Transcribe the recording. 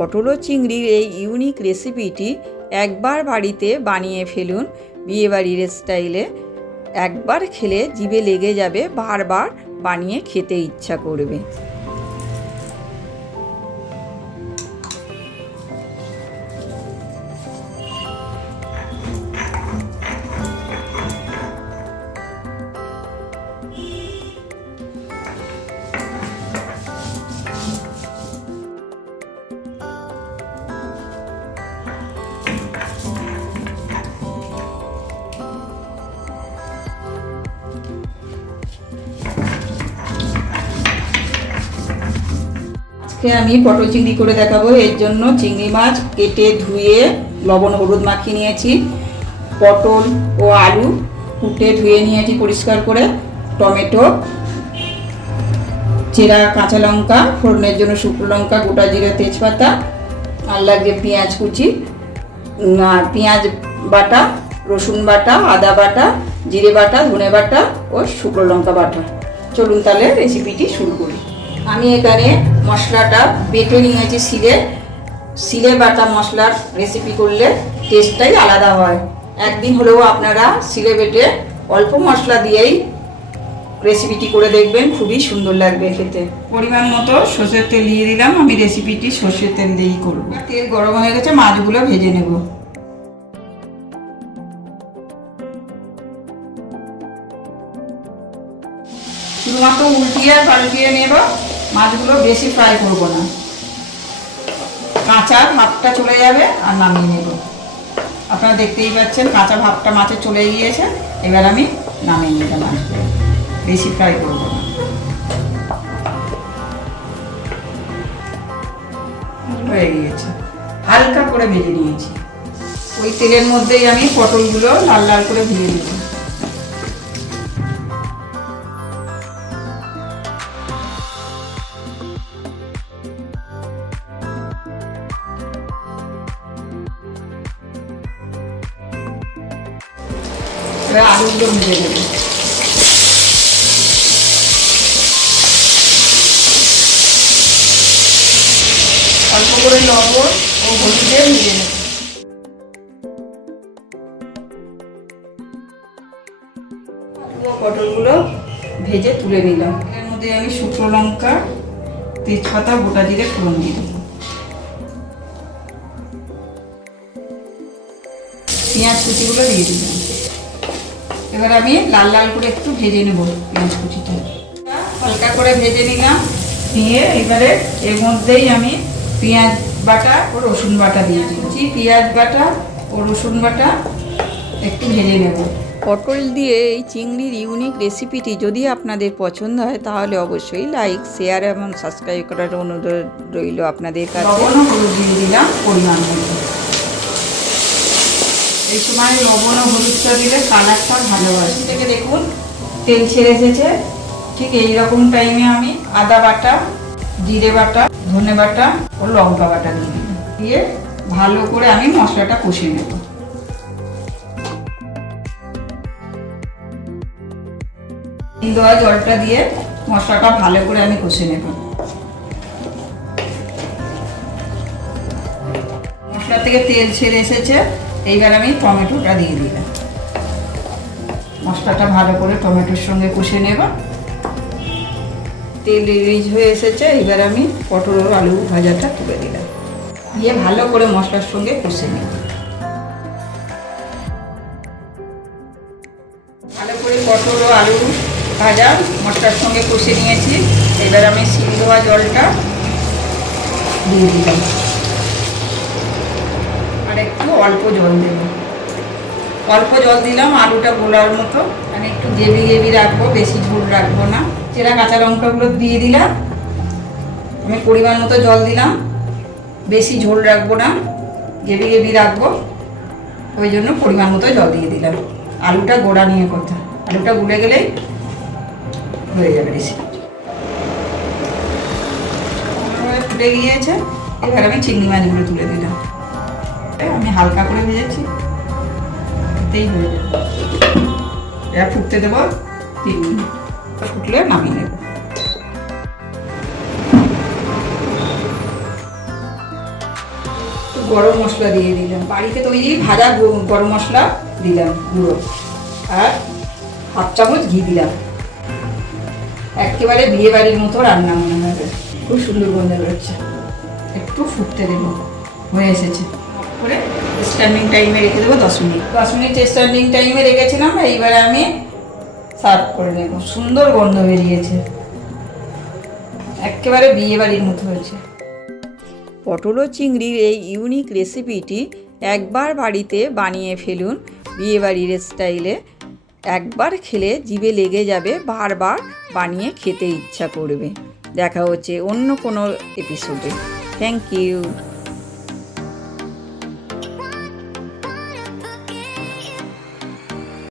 পটল ও চিংড়ির এই ইউনিক রেসিপিটি একবার বাড়িতে বানিয়ে ফেলুন বিয়েবাড়ির স্টাইলে। একবার খেলে জিভে লেগে যাবে, বারবার বানিয়ে খেতে ইচ্ছা করবে। আমি পটল চিংড়ি করে দেখাবো। এর জন্য চিংড়ি মাছ কেটে ধুয়ে লবণ হলুদ মাখিয়ে নিয়েছি, পটল ও আলু কুটে ধুয়ে নিয়েছি পরিষ্কার করে, টমেটো, চেরা কাঁচা লঙ্কা, ফোড়নের জন্য শুকনো লঙ্কা, গোটা জিরে, তেজপাতা, আর লাগছে পেঁয়াজ কুচি, পেঁয়াজ বাটা, রসুন বাটা, আদা বাটা, জিরে বাটা, ধনে বাটা ও শুকনো লঙ্কা বাটা। চলুন তাহলে রেসিপিটি শুরু করি। আমি এখানে মশলাটা বেটে নিয়েছি শিলে বাটা মশলার রেসিপি করলে টেস্টটাই আলাদা হয়। একদিন হলেও আপনারা শিলে বেটে অল্প মশলা দিয়েই রেসিপিটি করে দেখবেন, খুবই সুন্দর লাগবে খেতে। পরিমাণ মতো সর্ষের তেল দিয়ে দিলাম। আমি রেসিপিটি সর্ষের তেল দিয়েই করব। তেল গরম হয়ে গেছে, মাছগুলো ভেজে নেব। শুধুমাত্র উল্টিয়ে পাল্টিয়ে নেব, মাছগুলো বেশি ফ্রাই করব না, কাঁচা ভাবটা চলে যাবে আর নামিয়ে নেব। আপনারা দেখতেই পাচ্ছেন কাঁচা ভাবটা মাছে চলে গিয়েছে। এবার আমি নামিয়ে নিলাম, মাছগুলো বেশি ফ্রাই করব না। হয়ে গিয়েছে, হালকা করে ভেজে নিয়েছি। ওই তেলের মধ্যেই আমি পটলগুলো লাল লাল করে ভেজে নেব। আলুগুলো ভেজে নেব। অল্প করে লবণ ও হলুদ দিয়ে ভেজে নেব। পটলগুলো ভেজে তুলে নিলাম। এর মধ্যে আমি শুকনো লঙ্কা, তেজপাতা, গোটা জিরে ফোড়ন দিয়ে দেব। পেঁয়াজ কুচিগুলো দিয়ে দিলাম। এবার আমি লাল লাল করে একটু ভেজে নেব পেঁয়াজ কুচিটা। হালকা করে ভেজে নিলাম, নিয়ে এবারে এর মধ্যেই আমি পেঁয়াজ বাটা ও রসুন বাটা দিয়ে দিচ্ছি। পেঁয়াজ বাটা ও রসুন বাটা একটু ভেজে নেব। পটল দিয়ে এই চিংড়ির ইউনিক রেসিপিটি যদি আপনাদের পছন্দ হয় তাহলে অবশ্যই লাইক, শেয়ার এবং সাবস্ক্রাইব করার অনুরোধ রইল আপনাদের কাছে। লবণ ও হলুদ দিয়ে দিলাম পরিমাণ মতো। এই সময় লবণ ও হলুদটা দিলে কালারটা ভালো হয়। থেকে দেখুন তেল ছেড়ে এসেছে। ঠিক এইরকম টাইমে আমি আদা বাটা, জিরে বাটা, ধনে বাটা ও লঙ্কা বাটা দিয়ে দিলাম। দিয়ে ভালো করে আমি মশলাটা কষিয়ে নেব। দেওয়া জলটা দিয়ে মশলাটা ভালো করে আমি কষে নেব। মশলা থেকে তেল ছেড়ে এসেছে। এইবার আমি টমেটোটা দিয়ে দিলাম। মশলাটা ভালো করে টমেটোর সঙ্গে কষে নেব। তেল রিলিজ হয়ে এসেছে। এবার আমি পটল ও আলু ভাজাটা তুলে দিলাম, দিয়ে ভালো করে মশলার সঙ্গে কষে নেব। ভালো করে পটল ও আলু ভাজা মশলার সঙ্গে কষে নিয়েছি। এবার আমি শিল ধোয়া জলটা দিয়ে দিলাম, আর একটু অল্প জল দেব। অল্প জল দিলাম আলুটা গোলার মতো। আমি একটু গ্রেভি গ্রেভি রাখবো, বেশি ঝোল রাখবো না। চেরা কাঁচা লঙ্কাগুলো দিয়ে দিলাম। আমি পরিমাণ মতো জল দিলাম, বেশি ঝোল রাখবো না, গ্রেভি গ্রেভি রাখবো, ওই জন্য পরিমাণ মতো জল দিয়ে দিলাম। আলুটা গোড়া নিয়ে কথা, আলুটা গুলে গেলেই হয়ে যাবে রেসিপি। ফুটে গিয়েছে। এবার আমি চিংড়ি মাছগুলো তুলে দিলাম। আমি হালকা করে ভেজেছি, এতেই হয়ে যাবে। এবার ফুটতে দেবো 3 মিনিট, ফুটলে নামিয়ে নেব। গরম মশলা দিয়ে দিলাম, বাড়িতে তৈরি ভাজা গরম মশলা দিলাম গুঁড়ো, আর হাফ চামচ ঘি দিলাম। একেবারে বিয়ে বাড়ির মতো রান্না মনে হবে, খুব সুন্দর গন্ধ বেরোচ্ছে। একটু ফুটতে দেবো, হয়ে এসেছে। করে স্ট্যান্ডিং টাইমে রেখে দেবো 10 মিনিট। 10 মিনিট স্ট্যান্ডিং টাইমে রেখেছিলাম। এইবারে আমি সার্ভ করে নেব। সুন্দর গন্ধ বেরিয়েছে, একেবারে বিয়ে বাড়ির মতো হয়েছে। পটল ও চিংড়ির এই ইউনিক রেসিপিটি একবার বাড়িতে বানিয়ে ফেলুন বিয়েবাড়ির স্টাইলে। একবার খেলে জিভে লেগে যাবে, বারবার বানিয়ে খেতে ইচ্ছা করবে। দেখা হচ্ছে অন্য কোনো এপিসোডে। Thank you.